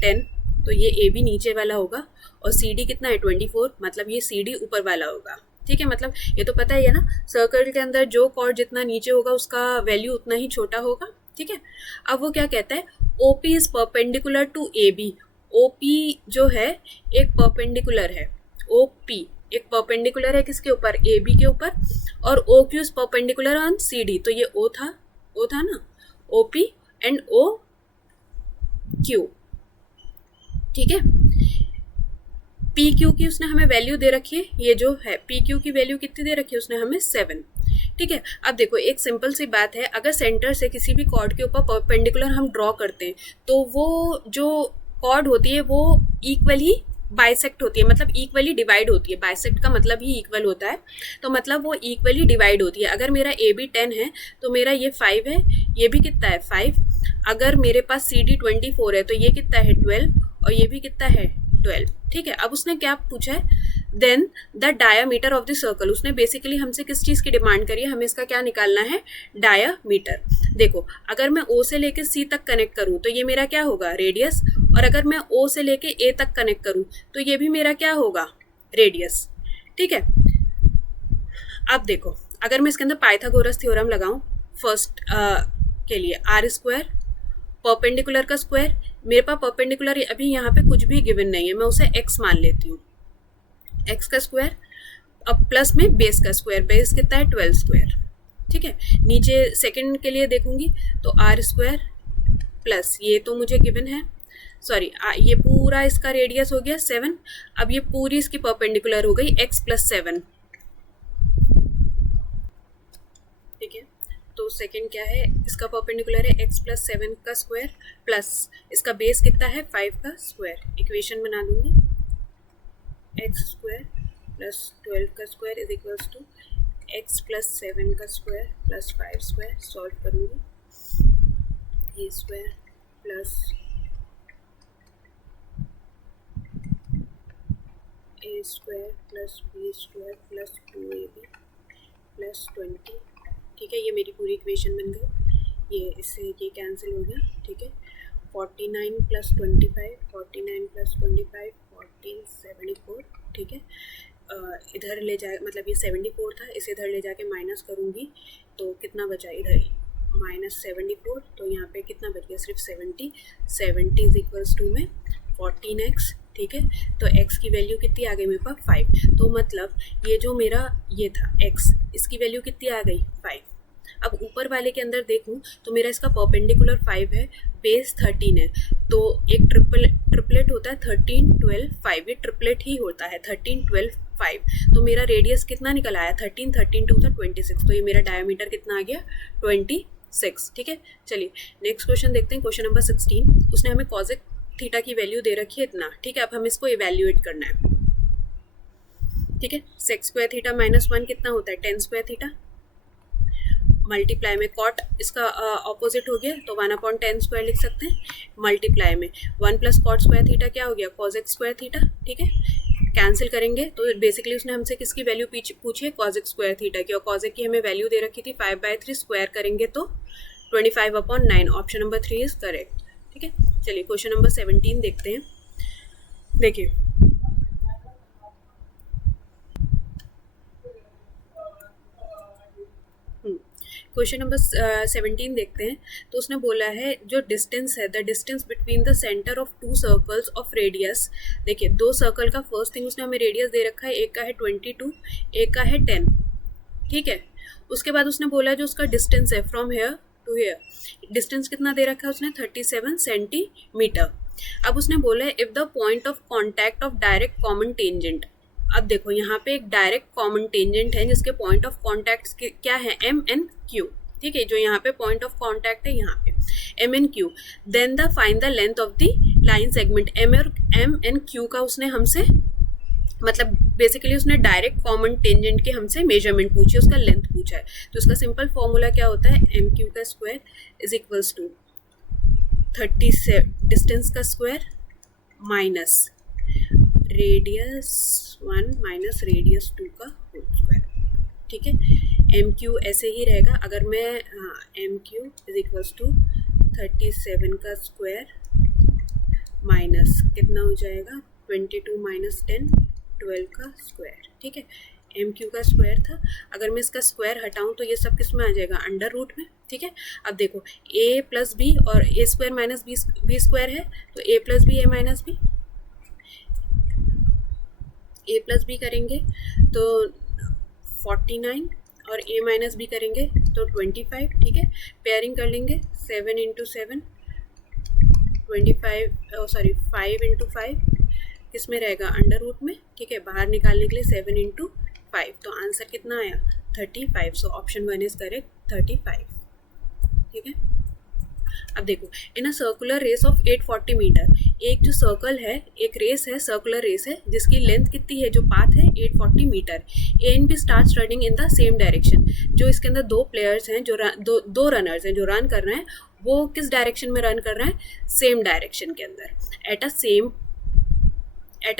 10, तो ये A B नीचे वाला होगा और C D कितना है 24, मतलब ये C D ऊपर वाला होगा। ठीक है, मतलब ये तो पता ही है ना, सर्कल के अंदर जो कॉर्ड जितना नीचे होगा उसका वैल्यू उतना ही छोटा होगा। ठीक है, अब वो क्या कहता है, OP is perpendicular to AB। OP जो है एक परपेंडिकुलर है, OP एक परपेंडिकुलर है किसके ऊपर, AB के ऊपर, और OQ is perpendicular on CD। तो ये O था ना, OP एंड OQ। ठीक है, PQ की उसने हमें वैल्यू दे रखी है, ये जो है PQ की वैल्यू कितनी दे रखी है उसने हमें 7। ठीक है, अब देखो एक सिंपल सी बात है, अगर सेंटर से किसी भी कॉर्ड के ऊपर परपेंडिकुलर हम ड्रॉ करते हैं तो वो जो कॉर्ड होती है वो इक्वली बाइसेक्ट होती है, मतलब इक्वली डिवाइड होती है। बाइसेक्ट का मतलब ही इक्वल होता है, तो मतलब वो इक्वली डिवाइड होती है। अगर मेरा AB 10 है तो मेरा ये 5 है, ये भी कितना है 5। अगर मेरे पास CD 24 है तो ये कितना है 12 और ये भी कितना है 12। ठीक है, अब उसने क्या पूछा है, then the diameter of the circle. उसने बेसिकली हमसे किस चीज़ की डिमांड करी है, हमें इसका क्या निकालना है, डायामीटर। देखो अगर मैं O से लेके C तक कनेक्ट करूँ तो ये मेरा क्या होगा, रेडियस, और अगर मैं O से लेके A तक कनेक्ट करूँ तो ये भी मेरा क्या होगा, रेडियस। ठीक है, अब देखो अगर मैं इसके अंदर पाइथागोरस थ्योरम लगाऊं फर्स्ट के लिए, r² परपेंडिकुलर का स्क्वायर, मेरे पास परपेंडिकुलर अभी यहाँ पे कुछ भी गिवन नहीं है, मैं उसे x मान लेती हूँ, x का स्क्वायर, अब प्लस में बेस का स्क्वायर, बेस कितना है 12 स्क्वायर। ठीक है, नीचे सेकंड के लिए देखूंगी तो r² प्लस ये तो मुझे गिवन है, सॉरी ये पूरा इसका रेडियस हो गया 7। अब ये पूरी इसकी परपेंडिकुलर हो गई x + 7। ठीक है, तो सेकंड क्या है, इसका परपेंडिकुलर है x + 7 का स्क्वायर प्लस इसका बेस कितना है 5 का स्क्वायर। इक्वेशन बना दूंगी, x² + 12 का square is equals to x + 7 का स्क्वायर + 5 स्क्वायर। सॉल्व करूंगी, a² plus a² + b² + 2ab + 20। ठीक है, ये मेरी पूरी इक्वेशन बन गई, ये इससे ये कैंसिल हो गया। ठीक है, 49 + 25 49 + 25 74। ठीक है, इधर ले जाए, मतलब ये 74 था, इसे इधर ले जाके माइनस करूँगी तो कितना बचा, इधर -74, तो यहाँ पे कितना बच गया, सिर्फ 70। 70 इज इक्वल्स टू में 14x। ठीक है, तो x की वैल्यू कितनी आ गई मेरे पास 5। तो मतलब ये जो मेरा ये था x, इसकी वैल्यू कितनी आ गई 5। अब ऊपर वाले के अंदर देखूं तो मेरा इसका परपेंडिकुलर 5 है, बेस 13 है, तो एक ट्रिपलेट होता है 13 12 5, ये ट्रिपलेट ही होता है 13 12 5। तो मेरा रेडियस कितना निकल आया 13 13 2 था 26, तो ये मेरा डायमीटर कितना आ गया 26। ठीक है, चलिए नेक्स्ट क्वेश्चन देखते हैं, क्वेश्चन नंबर 16। उसने हमें कॉसेक थीटा की वैल्यू दे रखी है इतना। ठीक है, अब हमें इसको इवेल्युएट करना है। ठीक है, sec² थीटा -1 कितना होता है 10² थीटा, मल्टीप्लाई में कॉट इसका ऑपोजिट हो गया तो 1/10² लिख सकते हैं, मल्टीप्लाई में 1 + cot² थीटा क्या हो गया cosec² थीटा। ठीक है, कैंसिल करेंगे तो बेसिकली उसने हमसे किसकी वैल्यू पूछी है, cosec² थीटा की, और cosec की हमें वैल्यू दे रखी थी 5/3, स्क्वायर करेंगे तो 25/9। Option number 3 is correct. ठीक है, चलिए क्वेश्चन नंबर 17 देखते हैं। देखिए क्वेश्चन नंबर 17 देखते हैं। तो उसने बोला है जो डिस्टेंस है, the distance between the centre of to circles of radius. देखिए दो सर्कल का फर्स्ट थिंग उसने हमें रेडियस दे रखा है, एक का है 22, एक का है 10, ठीक है। उसके बाद उसने बोला जो उसका डिस्टेंस है from here to here, distance कितना दे रखा है उसने 37 सेंटीमीटर। अब उसने बोला है if the point of contact of direct common tangent. अब देखो यहाँ पे एक डायरेक्ट कॉमन टेंजेंट है जिसके पॉइंट ऑफ कॉन्टैक्ट क्या है एम एन क्यू, ठीक है। जो यहाँ पे पॉइंट ऑफ कॉन्टैक्ट है यहाँ पे M N Q, then the find the length of the line segment. M N Q का उसने हमसे मतलब बेसिकली उसने डायरेक्ट कॉमन टेंजेंट के हमसे मेजरमेंट पूछी, उसका लेंथ पूछा है। तो उसका सिंपल फॉर्मूला क्या होता है, एम क्यू का square is equals to 37 distance का square minus radius 1 minus radius 2 का होल स्क्वायर, ठीक है। एम क्यू ऐसे ही रहेगा, अगर मैं M Q is equals to 37 का स्क्वायर माइनस कितना हो जाएगा 22 माइनस 10 12 का स्क्वायर, ठीक है। एम क्यू का स्क्वायर था, अगर मैं इसका स्क्वायर हटाऊं तो ये सब किस में आ जाएगा अंडर रूट में, ठीक है। अब देखो ए प्लस बी और ए स्क्वायर माइनस बी स्क्वायर है, तो ए प्लस बी ए माइनस बी, ए प्लस बी करेंगे तो 49 और ए माइनस बी करेंगे तो 25, ठीक है। पेयरिंग कर लेंगे 7 इंटू 7 5 इंटू 5 किस में रहेगा अंडर रूट में, ठीक है। बाहर निकालने के लिए 7 इंटू 5, तो आंसर कितना आया 35। सो ऑप्शन 1 इज करेक्ट 35, ठीक है। अब देखो in a circular race of 840 metre, एक जो सर्कल है, एक रेस है, सर्कुलर रेस है जिसकी लेंथ कितनी है, जो पाथ है 840 metre. A and B start running in the same direction. जो इसके अंदर दो प्लेयर्स हैं, जो दो रनर्स हैं जो रन कर रहे हैं, वो किस डायरेक्शन में रन कर रहे हैं, सेम डायरेक्शन के अंदर एट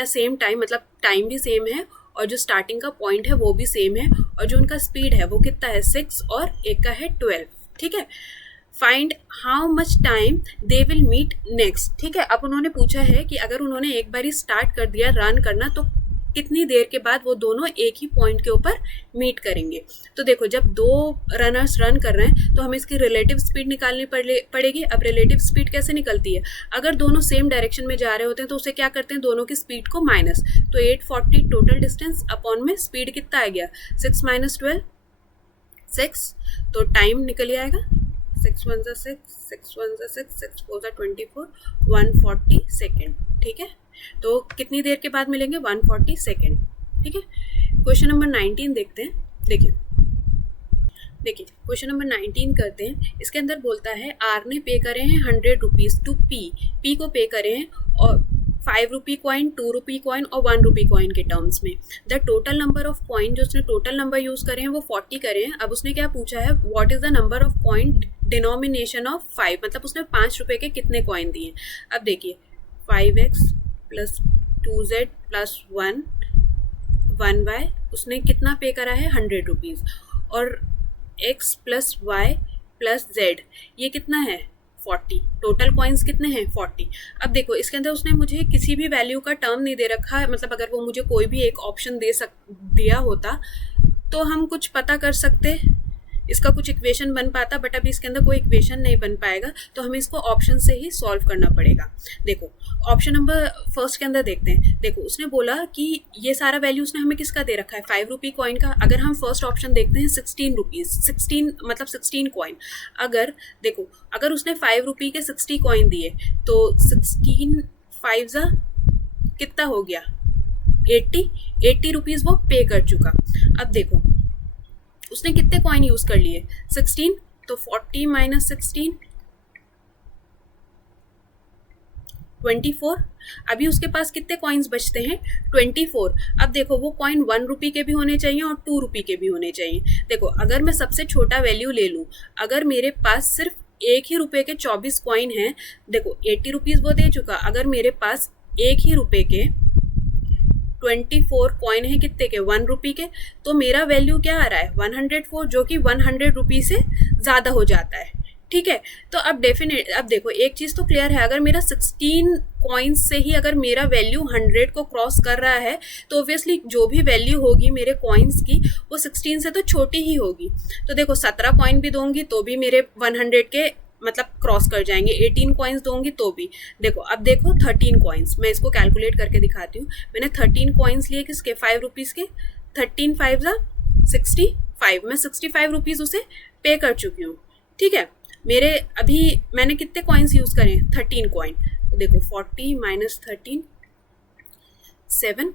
अ सेम टाइम, मतलब टाइम भी सेम है और जो स्टार्टिंग का पॉइंट है वो भी सेम है, और जो उनका स्पीड है वो कितना है 6 और एक का है 12, ठीक है। Find how much time they will meet next, ठीक है। अब उन्होंने पूछा है कि अगर उन्होंने एक बार ही स्टार्ट कर दिया रन करना तो कितनी देर के बाद वो दोनों एक ही पॉइंट के ऊपर मीट करेंगे। तो देखो जब दो रनर्स रन कर रहे हैं तो हमें इसकी रिलेटिव स्पीड निकालनी पड़ेगी। अब रिलेटिव स्पीड कैसे निकलती है, अगर दोनों सेम डायरेक्शन में जा रहे होते हैं तो उसे क्या करते हैं, दोनों की स्पीड को माइनस, तो 840 टोटल डिस्टेंस अपॉन में स्पीड कितना आ गया 6 माइनस 12 6, तो टाइम निकल आएगा 6 1 6 6 1 6 6 4 24 140 सेकेंड, ठीक है। तो कितनी देर के बाद मिलेंगे 140 सेकेंड, ठीक है। क्वेश्चन नंबर 19 देखते हैं। देखिए क्वेश्चन नंबर 19 करते हैं। इसके अंदर बोलता है आर ने पे करे हैं 100 रुपीज टू पी को पे करे हैं और 5 रुपी कॉइन, 2 रुपी कॉइन और 1 रुपी कॉइन के टर्म्स में। The total number of coin, जो उसने टोटल नंबर यूज करे हैं वो 40 करे हैं। अब उसने क्या पूछा है, what is the number of coin denomination of 5, मतलब उसने 5 रुपए के कितने कॉइन दिए। अब देखिए 5x plus 2z plus 1y, उसने कितना पे करा है 100 रुपीज़, और x plus y plus z ये कितना है 40, टोटल कॉइन्स कितने हैं 40। अब देखो इसके अंदर उसने मुझे किसी भी वैल्यू का टर्म नहीं दे रखा है, मतलब अगर वो मुझे कोई भी एक ऑप्शन दिया होता तो हम कुछ पता कर सकते, इसका कुछ इक्वेशन बन पाता, बट अभी इसके अंदर कोई इक्वेशन नहीं बन पाएगा, तो हमें इसको ऑप्शन से ही सॉल्व करना पड़ेगा। देखो ऑप्शन नंबर फर्स्ट के अंदर देखते हैं। देखो उसने बोला कि ये सारा वैल्यू उसने हमें किसका दे रखा है 5 रुपी कॉइन का। अगर हम फर्स्ट ऑप्शन देखते हैं 16 रुपीज़, 16 मतलब 16 कॉइन। अगर देखो अगर उसने 5 रुपी के 60 कॉइन दिए तो 16 5 कितना हो गया 80 रुपीज़ वो पे कर चुका। अब देखो उसने कितने कॉइन यूज कर लिए 16, तो 40 माइनस 16 24। अभी उसके पास कितने कॉइन्स बचते हैं 24। अब देखो वो कॉइन 1 रुपी के भी होने चाहिए और 2 रुपी के भी होने चाहिए। देखो अगर मैं सबसे छोटा वैल्यू ले लूँ, अगर मेरे पास सिर्फ एक ही रुपए के 24 कॉइन हैं, देखो 80 रुपीज़ वो दे चुका, अगर मेरे पास एक ही रुपए के 24 कॉइन है कितने के 1 रुपी के, तो मेरा वैल्यू क्या आ रहा है 104, जो कि 100 रुपी से ज़्यादा हो जाता है, ठीक है। तो अब अब देखो एक चीज तो क्लियर है, अगर मेरा 16 कॉइन्स से ही अगर मेरा वैल्यू 100 को क्रॉस कर रहा है तो ऑब्वियसली जो भी वैल्यू होगी मेरे कॉइन्स की वो 16 से तो छोटी ही होगी। तो देखो 17 कॉइन भी दूंगी तो भी मेरे 100 के मतलब क्रॉस कर जाएंगे, 18 कॉइन्स दूंगी तो भी। देखो अब देखो 13 कॉइन्स, मैं इसको कैलकुलेट करके दिखाती हूँ। मैंने 13 कॉइन्स लिए किसके, 5 रुपीज़ के। 13 5 65, मैं 65 रुपीज़ उसे पे कर चुकी हूँ। ठीक है, मेरे अभी मैंने कितने कॉइन्स यूज़ करे, 13 कॉइन। तो देखो 40 माइनस 13 7,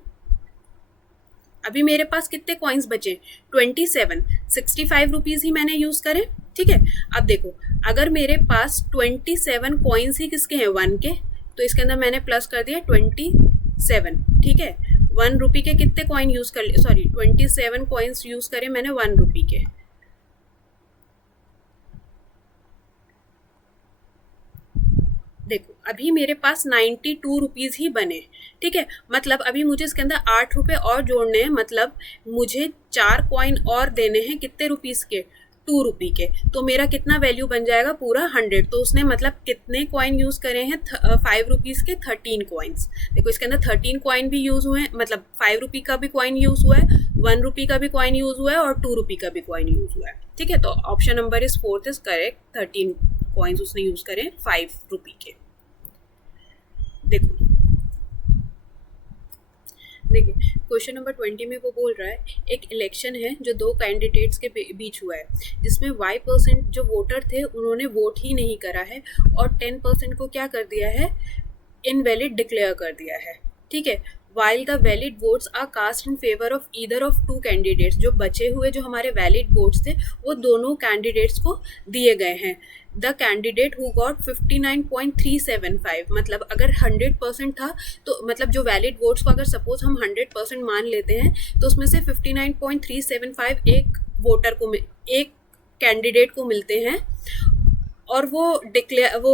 अभी मेरे पास कितने कॉइन्स बचे, 27। 65 रुपीज़ ही मैंने यूज़ करे। ठीक है, अब देखो अगर मेरे पास 27 कॉइन्स ही किसके हैं, 1 के, तो इसके अंदर मैंने प्लस कर दिया 27। ठीक है, 1 रुपी के कितने कॉइन यूज़ कर लिए, सॉरी 27 कॉइन्स यूज़ करे मैंने 1 रुपी के। देखो अभी मेरे पास 92 रुपीज़ ही बने। ठीक है, मतलब अभी मुझे इसके अंदर 8 रुपये और जोड़ने हैं, मतलब मुझे 4 कॉइन और देने हैं कितने रुपीज़ के, 2 रुपी के। तो मेरा कितना वैल्यू बन जाएगा, पूरा 100। तो उसने मतलब कितने कॉइन यूज़ करे हैं, 5 रुपीज़ के 13 कॉइन्स। देखो इसके अंदर 13 कॉइन भी यूज़ हुए हैं, मतलब 5 रुपी का भी कॉइन यूज़ हुआ है, 1 रुपी का भी कॉइन यूज़ हुआ है और 2 रुपी का भी कॉइन यूज़ हुआ है। ठीक है, तो option number is 4 is correct. 13 coins उसने यूज़ करे 5 रुपी के। देखिए क्वेश्चन नंबर 20 में वो बोल रहा है एक इलेक्शन है जो 2 कैंडिडेट्स के बीच हुआ है, जिसमें Y% जो वोटर थे उन्होंने वोट ही नहीं करा है और 10% को क्या कर दिया है, इनवैलिड डिक्लेयर कर दिया है। ठीक है, while the valid votes are cast in favor of either of 2 candidates, जो बचे हुए जो हमारे वैलिड वोट्स थे वो दोनों कैंडिडेट्स को दिए गए हैं। द कैंडिडेट हु गॉट 59.375, मतलब अगर 100% था तो मतलब जो वैलिड वोट्स को अगर सपोज हम 100% मान लेते हैं तो उसमें से 59.375 एक वोटर को, एक कैंडिडेट को मिलते हैं और वो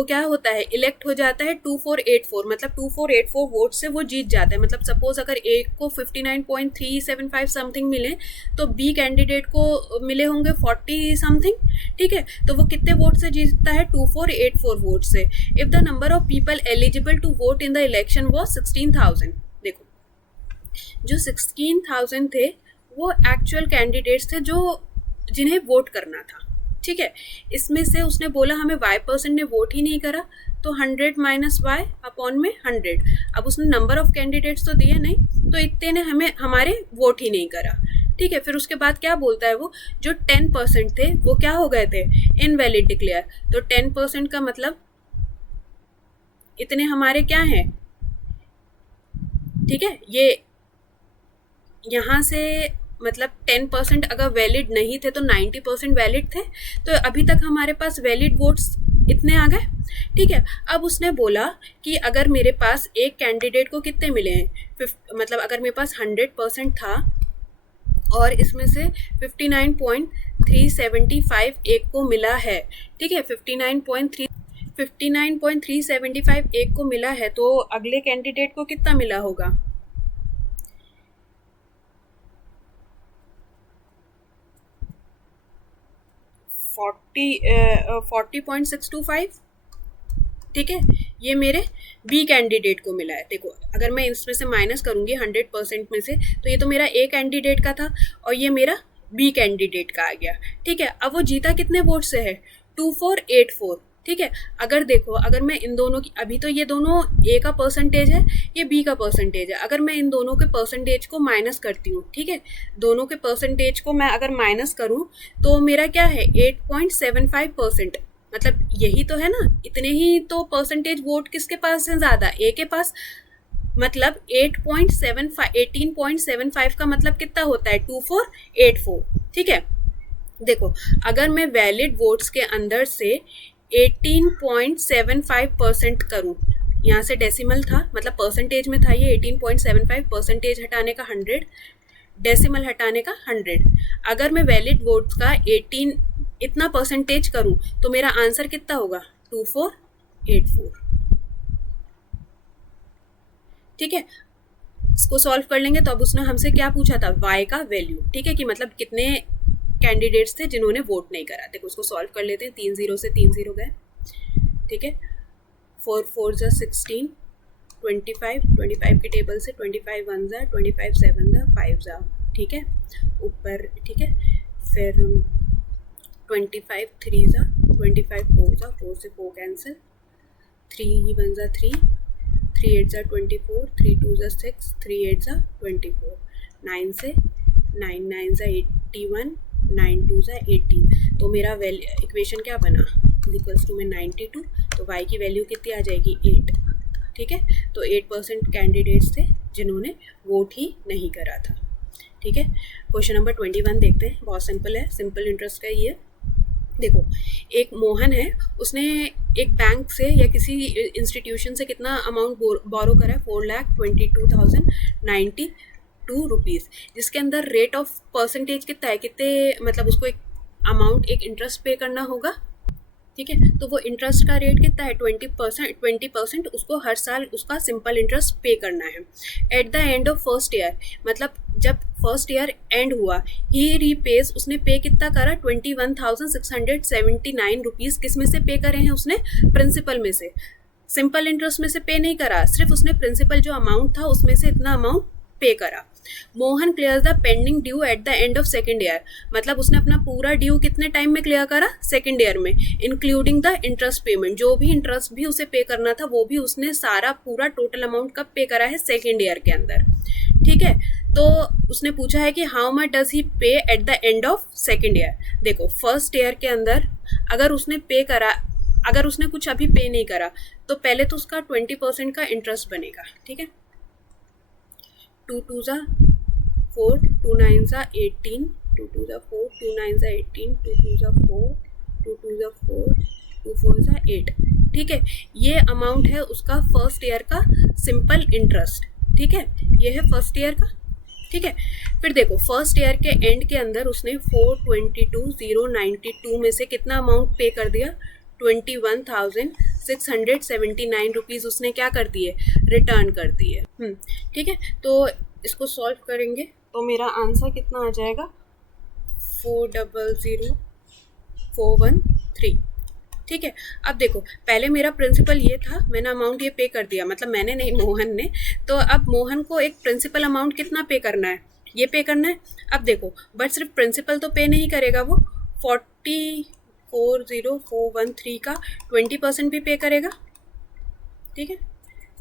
क्या होता है, इलेक्ट हो जाता है 2484, मतलब 2484 वोट से वो जीत जाता है। मतलब सपोज अगर ए को 59.375 समथिंग मिले तो बी कैंडिडेट को मिले होंगे 40 समथिंग। ठीक है, तो वो कितने वोट से जीतता है, 2484 वोट से। If the number of people eligible to vote in the election was 16,000। देखो जो 16,000 थे वो एक्चुअल कैंडिडेट्स थे जो जिन्हें वोट करना था। ठीक है, इसमें से उसने बोला हमें Y% ने वोट ही नहीं करा, तो 100 माइनस Y अपॉन में 100। अब उसने नंबर ऑफ कैंडिडेट्स तो दिए नहीं, तो इतने ने हमारे वोट ही नहीं करा। ठीक है, फिर उसके बाद क्या बोलता है वो, जो 10% थे वो क्या हो गए थे, इनवैलिड डिक्लेयर। तो 10% का मतलब इतने हमारे क्या हैं। ठीक है, ये यहाँ से मतलब 10% अगर वैलिड नहीं थे तो 90% वैलिड थे, तो अभी तक हमारे पास वैलिड वोट्स इतने आ गए। ठीक है, अब उसने बोला कि अगर मेरे पास एक कैंडिडेट को कितने मिले हैं, मतलब अगर मेरे पास 100% था और इसमें से 59.375 एक को मिला है। ठीक है, 59.375 एक को मिला है, तो अगले कैंडिडेट को कितना मिला होगा, 40.625। ठीक है, ये मेरे बी कैंडिडेट को मिला है। देखो अगर मैं इसमें से माइनस करूंगी 100% में से, तो ये तो मेरा ए कैंडिडेट का था और ये मेरा बी कैंडिडेट का आ गया। ठीक है, अब वो जीता कितने वोट से है, 2484। ठीक है, अगर देखो अगर मैं इन दोनों की, अभी तो ये दोनों ए का परसेंटेज है, ये बी का परसेंटेज है, अगर मैं इन दोनों के परसेंटेज को माइनस करती हूँ, ठीक है, दोनों के परसेंटेज को मैं अगर माइनस करूँ तो मेरा क्या है 8.75%, मतलब यही तो है ना, इतने ही तो परसेंटेज वोट किसके पास है ज़्यादा, ए के पास। मतलब 18.75 का मतलब कितना होता है 2484। ठीक है, देखो अगर मैं वैलिड वोट्स के अंदर से 18.75% करूं, यहाँ से डेसिमल था मतलब परसेंटेज में था ये 18.75, परसेंटेज हटाने का 100, डेसिमल हटाने का 100। अगर मैं वैलिड वोट्स का 18 इतना परसेंटेज करूं तो मेरा आंसर कितना होगा 2484। ठीक है, इसको सॉल्व कर लेंगे। तो अब उसने हमसे क्या पूछा था, y का वैल्यू। ठीक है, कि मतलब कितने कैंडिडेट्स थे जिन्होंने वोट नहीं करा। देखो उसको सॉल्व कर लेते हैं। 3 0 से 3 0 गए, ठीक है। 4 4 जा 16, 25 25 के टेबल से 25 1 जा 25 7 जा 5 जा, ठीक है, ऊपर, ठीक है। फिर 25 3 जा 25 4 जा, 4 से 4 कैंसिल, 3 1 जा 3, 3 8 जा 24, 3 2 जा 6, 3 8 जा 24, 9 से 9 9 जा 81, 9 2 जा 18। तो मेरा इक्वेशन क्या बना, इक्वल्स टू में 92। तो y की वैल्यू कितनी आ जाएगी, 8, ठीक है। तो 8% कैंडिडेट्स थे जिन्होंने वोट ही नहीं करा था, ठीक है। क्वेश्चन नंबर 21 देखते हैं, बहुत सिंपल है, सिंपल इंटरेस्ट का ये। देखो एक मोहन है, उसने एक बैंक से या किसी इंस्टीट्यूशन से कितना अमाउंट बोरो करा है, 4,22,092 रुपीज़, जिसके अंदर रेट ऑफ परसेंटेज कितना है, कितने मतलब उसको एक अमाउंट एक इंटरेस्ट पे करना होगा, ठीक है। तो वो इंटरेस्ट का रेट कितना है, 20% उसको हर साल उसका सिंपल इंटरेस्ट पे करना है। At the end of first year, मतलब जब फर्स्ट ईयर एंड हुआ, ही रीपेज, उसने पे कितना करा, 21,679 रुपीज़। किस में से पे करे हैं उसने, प्रिंसिपल में से, सिंपल इंटरेस्ट में से पे नहीं करा, सिर्फ उसने प्रिंसिपल जो अमाउंट था उसमें से इतना अमाउंट पे करा। Mohan clear the pending due at the end of second year, मतलब उसने अपना पूरा ड्यू कितने टाइम में क्लियर करा, सेकेंड ईयर में, इंक्लूडिंग द इंटरेस्ट पेमेंट, जो भी इंटरेस्ट भी उसे पे करना था वो भी उसने सारा पूरा टोटल अमाउंट कब पे करा है, सेकेंड ईयर के अंदर, ठीक है। तो उसने पूछा है कि हाउ मच डज ही पे at the end of second year. देखो फर्स्ट ईयर के अंदर अगर उसने पे करा, अगर उसने कुछ अभी पे नहीं करा तो पहले तो उसका 20% का इंटरेस्ट बनेगा, ठीक है। 2 2 जा 4, 2 9 जा 18, 2 2 जा 4, 2 9 जा 18, 2 2 जा 4, 2 2 जा 4, 2 4 जा 8, ठीक है। ये अमाउंट है उसका फर्स्ट ईयर का सिंपल इंटरेस्ट, ठीक है, ये है फर्स्ट ईयर का, ठीक है। फिर देखो फर्स्ट ईयर के एंड के अंदर उसने 422,092 में से कितना अमाउंट पे कर दिया, 21,679 रुपीज़ उसने क्या कर दिए, रिटर्न कर दिए, ठीक है। तो इसको सॉल्व करेंगे तो मेरा आंसर कितना आ जाएगा, 400,413, ठीक है। अब देखो पहले मेरा प्रिंसिपल ये था, मैंने अमाउंट ये पे कर दिया, मतलब मैंने नहीं, मोहन ने। तो अब मोहन को एक प्रिंसिपल अमाउंट कितना पे करना है, ये पे करना है। अब देखो बट सिर्फ प्रिंसिपल तो पे नहीं करेगा, वो 404,013 का 20% भी पे करेगा, ठीक है।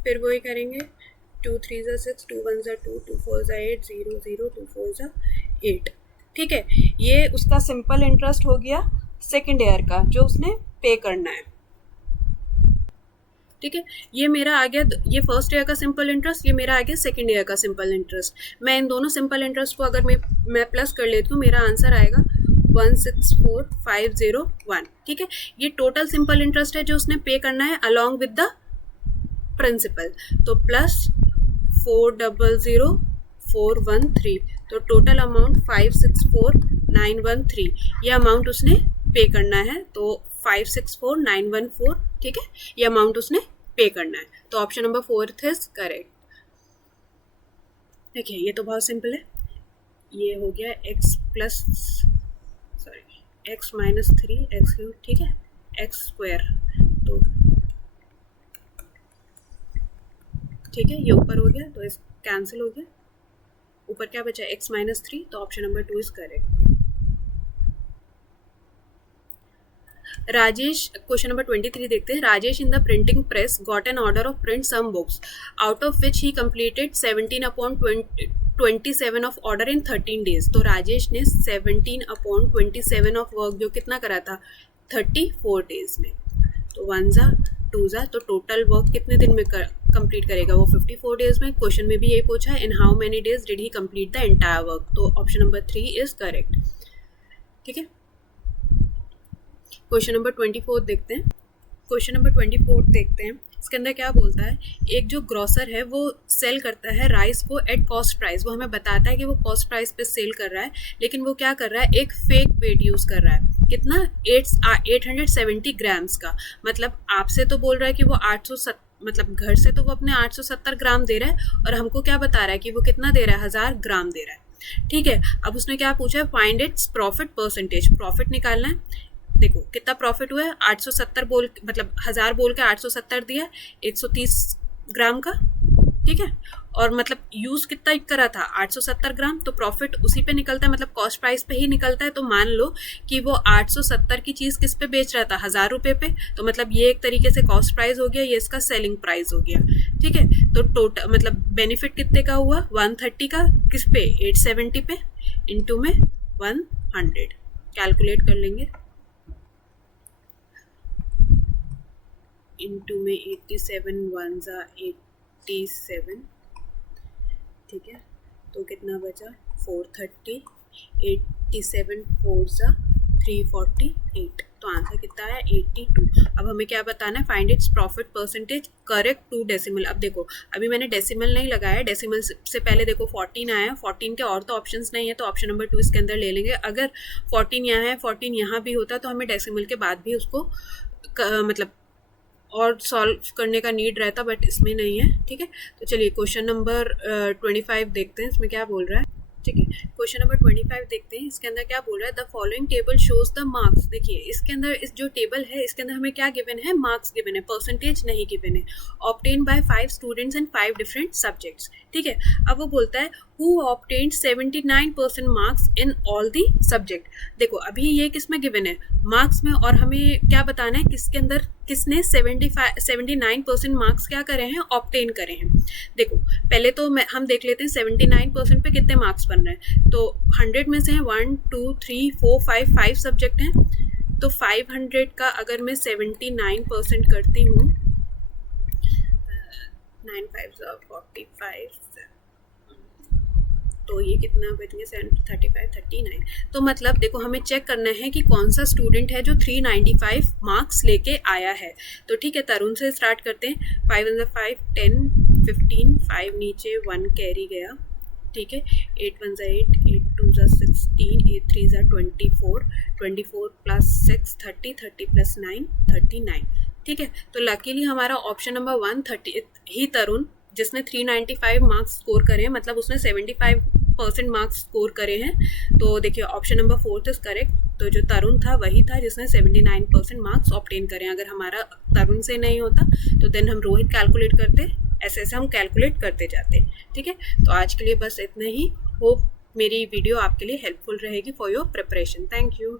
फिर वही करेंगे, 2 3 जा 6, 2 1 जा 2, 2 4 जा 8, 0 0, 2 4 जा 8, ठीक है। ये उसका सिंपल इंटरेस्ट हो गया सेकेंड ईयर का जो उसने पे करना है, ठीक है। ये मेरा आ गया, ये फर्स्ट ईयर का सिंपल इंटरेस्ट, ये मेरा आ गया सेकेंड ईयर का सिंपल इंटरेस्ट। मैं इन दोनों सिंपल इंटरेस्ट को अगर मैं प्लस कर लेती हूँ, मेरा आंसर आएगा 164,501, ठीक है। ये टोटल सिंपल इंटरेस्ट है जो उसने पे करना है अलॉन्ग विद द प्रिंसिपल। तो प्लस 400,413, तो टोटल अमाउंट 564,913, ये अमाउंट उसने पे करना है। तो 564,914, ठीक है, ये अमाउंट उसने पे करना है। तो ऑप्शन नंबर 4 इज करेक्ट। देखिए ये तो बहुत सिंपल है, ये हो गया x माइनस 3x क्यूब, ठीक है, x स्क्वायर, तो ठीक है ये ऊपर हो गया तो इस कैंसिल हो गया, ऊपर क्या बचा, x माइनस 3, तो option number 2 is correct. Rajesh, question number 23 देखते हैं। Rajesh in the printing press got an order of print some books out of which he completed 17/27 of order in 13 days. तो राजेश ने 17/27 ऑफ वर्क जो कितना करा था, 34 डेज में। तो 1 जा 2 जा, तो टोटल वर्क कितने दिन में कंप्लीट करेगा वो, 54 डेज में। क्वेश्चन में भी यही पूछा है, in how many days did he complete the entire work. तो ऑप्शन नंबर 3 इज करेक्ट, ठीक है। क्वेश्चन नंबर 24 देखते हैं। क्वेश्चन नंबर 24 देखते हैं, इसके अंदर क्या बोलता है, एक जो ग्रोसर है वो सेल करता है राइस को एट कॉस्ट प्राइस। वो हमें बताता है कि वो कॉस्ट प्राइस पे सेल कर रहा है, लेकिन वो क्या कर रहा है, एक फेक वेट यूज़ कर रहा है। कितना, 870 ग्राम्स का। मतलब आपसे तो बोल रहा है कि वो 870, मतलब घर से तो वो अपने 870 ग्राम दे रहा है, और हमको क्या बता रहा है कि वो कितना दे रहा है, 1000 ग्राम दे रहा है। ठीक है। अब उसने क्या पूछा है, find its profit percentage, profit निकालना है। देखो कितना प्रॉफिट हुआ है, 870 बोल मतलब 1000 बोल के 870 दिया, 130 ग्राम का, ठीक है। और मतलब यूज कितना करा था, 870 ग्राम, तो प्रॉफिट उसी पे निकलता है, मतलब कॉस्ट प्राइस पे ही निकलता है। तो मान लो कि वो 870 की चीज किस पे बेच रहा था, 1000 रुपए पे, तो मतलब ये एक तरीके से कॉस्ट प्राइस हो गया, ये इसका सेलिंग प्राइस हो गया, ठीक है। तो टोटल मतलब बेनिफिट कितने का हुआ, 130 का, किस पे, 870 पे, इंटू में 100, कैलकुलेट कर लेंगे, इंटू में 87 1 जा 87, ठीक है। तो कितना बचा, 430, 87 4 जा 348, तो आंसर कितना है 82। अब हमें क्या बताना है, find its profit percentage correct to decimal. अब देखो अभी मैंने डेसिमल नहीं लगाया, डेसिमल से पहले देखो 14 आया, 14 के और तो ऑप्शंस नहीं है, तो ऑप्शन नंबर 2 इसके अंदर ले लेंगे। अगर 14 यहाँ है, 14 यहाँ भी होता तो हमें डेसिमल के बाद भी उसको मतलब और सॉल्व करने का नीड रहता, बट इसमें नहीं है, ठीक है। तो चलिए क्वेश्चन नंबर 25 देखते हैं, इसमें क्या बोल रहा है, ठीक है। क्वेश्चन नंबर 25 देखते हैं, इसके अंदर क्या बोल रहा है, the following table shows the marks. देखिए इसके अंदर इस जो टेबल है इसके अंदर हमें क्या गिवन है, मार्क्स गिवन है, परसेंटेज नहीं गिवन है। Obtain bye 5 students and 5 different subjects, ठीक है। अब वो बोलता है who obtained 79% marks in all the subject. देखो अभी ये किस में गिवन है, मार्क्स में, और हमें क्या बताना है किसके अंदर किसने 79% मार्क्स क्या करे हैं, ऑब्टेन करे हैं। देखो पहले तो हम देख लेते हैं 79% पे कितने मार्क्स बन रहे हैं। तो 100 में से हैं 1 2 3 4 5 सब्जेक्ट हैं, तो 500 का अगर मैं 79% करती हूँ, 9 5 45, तो ये कितना बच गया, 35 39। तो मतलब देखो हमें चेक करना है कि कौन सा स्टूडेंट है जो 395 मार्क्स लेके आया है। तो ठीक है, तरुण से स्टार्ट करते हैं। 5 1 5 10 15, 5 नीचे 1 कैरी गया, ठीक है। 8 1 8, 8 2 16, 8 3 24, 24 प्लस 6 30, 30 प्लस 9 39, ठीक है। तो लकीली हमारा ऑप्शन नंबर 130 ही तरुण, जिसने 395 मार्क्स स्कोर करे हैं, मतलब उसने 75% मार्क्स स्कोर करे हैं। तो देखिए ऑप्शन नंबर 4 इज करेक्ट। तो जो तरुण था वही था जिसने 79% मार्क्स ऑब्टेन करे हैं। अगर हमारा तरुण से नहीं होता तो देन हम रोहित कैलकुलेट करते, ऐसे ऐसे हम कैलकुलेट करते जाते, ठीक है। तो आज के लिए बस इतना ही। होप मेरी वीडियो आपके लिए हेल्पफुल रहेगी for your preparation. Thank you.